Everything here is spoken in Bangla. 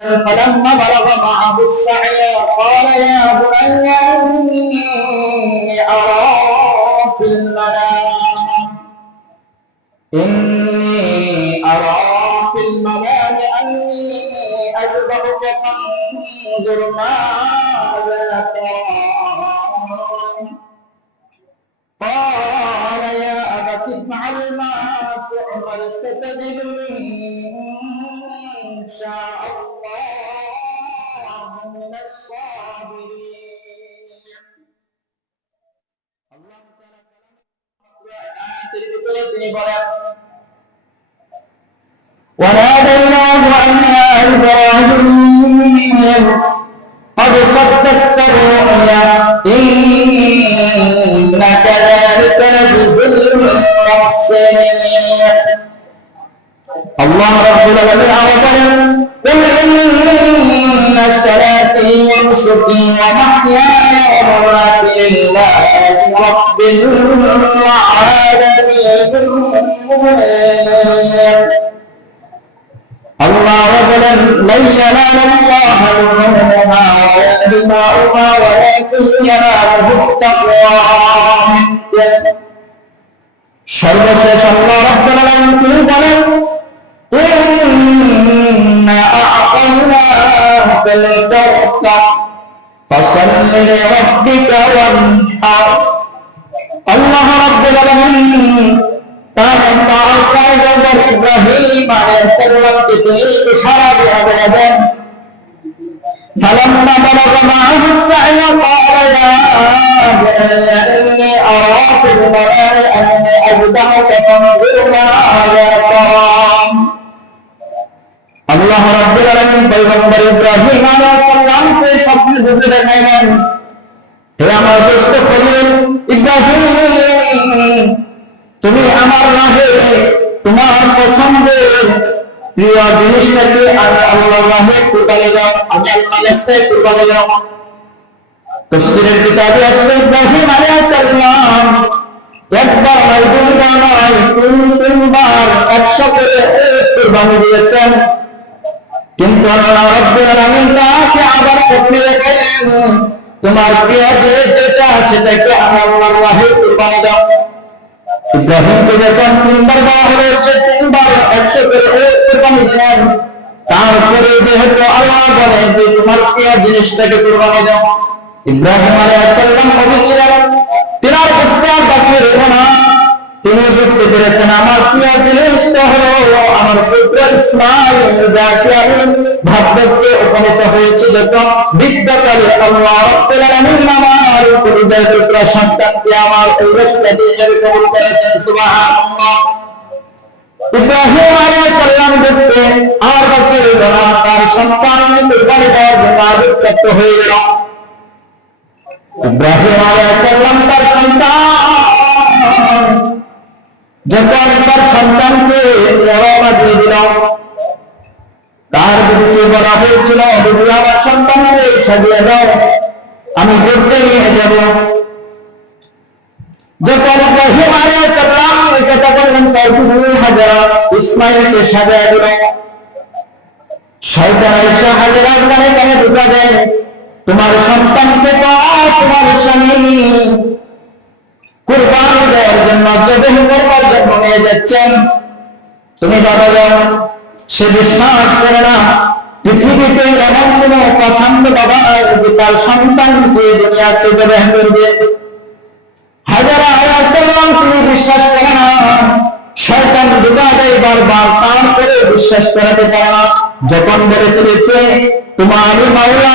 فلما بلغ معه السعي قال يا بني إني أرى في المنام أني أذبحك فانظر ماذا ترى قال يا أبت افعل ما تؤمر ستجدني إن شاء الله من الصابرين الله تعالى وناديناه أن يا إبراهيم قد صدقت الرؤيا إنا كذلك نجزي المحسنين الله رب العالمين أولا قل إن صلاتي ونسكي ومحياي ومماتي لله رب العالمين الله ربنا لن ينال الله لحومها ولا دماؤها ولكن يناله التقوى منكم সর্বশেষ আল্লাহ রাব্বুল আলামিন তিনি বলেন ইন্না আ'তাইনাকাল কাউসার ফাসাল্লি লিরাব্বিকা ওয়ানহার আল্লাহ রাব্বুল আলামিন তার পয়গম্বর ইব্রাহিম আলাইহিস সালামকে তিনি ইশারা দিয়ে বলেন فلما بلغ معه السعي قال يا بني إني أرى في المنام أني أذبحك فانظر ماذا ترى আল্লাহ রাব্বুল আলামিন পয়গম্বর ইব্রাহিম আলাইহিস সালামকে স্বপ্নে দেখে দেখালেন হে আমার দোস্ত খলিল ইব্রাহিম তুমি আমার রাহে তোমার পছন্দের প্রিয় জিনিসটাকে আমি আল্লাহর রাহে কুরবানি দাও আমি আল্লাহর রাস্তায় কুরবানি দাও তাফসীরের কিতাবে আছে ইব্রাহিম আলাইহিস সালাম একবার নয় দুইবার নয় তিনবার 100 করে কুরবানি দিয়েছেন কিন্তু আল্লাহ রাব্বুল আলামিন তাকে আবার স্বপ্নে দেখালেন তোমার প্রিয় যেটা সেটাকে আমি আল্লাহর রাহে কুরবানি দাও ইব্রাহিমকে যখন তিনবার বলা হয়েছে তিনবার 100 করে কুরবানি দেন তারপরে যেহেতু আল্লাহ বলে যে তোমার প্রিয় জিনিসটাকে কুরবানি দাও ইব্রাহিম আলাইহিস সালাম নবী ছিলেন তিনার বুঝতে বাকি রইল না তিনি বুঝতে পেরেছেন আমার প্রিয় জিনিসটা হলো আমার পুত্র ইসমাঈল যাকে আমি ভাগ্যে উপনীত হয়েছে যখন বিদ্যাকালে আল্লাহ রাব্বুল আলামিন আমার পরিচয় পুত্র সন্তানকে আমার ঔরসটাকে কবুল করেছেন সুবহানাল্লাহ ইব্রাহিম আলাইহিস সালাম বুঝতে আর বাকি রইল না তার সন্তানকে কুরবানি দেওয়ার জন্য আদেশ হয়ে গেল ইব্রাহিম আলাইহিস সালাম তার সন্তান যখন তার সন্তানকে রওনা দিয়ে দিল তার দিকে বলা হয়েছিল আমার সন্তানকে সাজিয়ে দাও আমি ঘুরতে নিয়ে যাব যখন ইব্রাহিম আলাইহিস সালাম এই কথা বললেন তখন হাজারা ইসমাঈলকে সাজিয়ে দিল শয়তান আয়েশা হাজেরার কানে ঢুকা দেয় তোমার সন্তানকে তো তোমার স্বামী কুরবানি দেওয়ার জন্য জবেহ করবার জন্য নিয়ে যাচ্ছেন তুমি বাবা যাও সে বিশ্বাস করে না পৃথিবীতে এমন কোন পছন্দ বাবা তার সন্তানকে দুনিয়াতে জবেহ করবে হাজারা আলাইহিস সালাম তিনি বিশ্বাস করে না শয়তান ধোঁকা দেয় বারবার তারপরে বিশ্বাস করাতে পারে না যখন বলে ফেলেছে তোমার মাওলা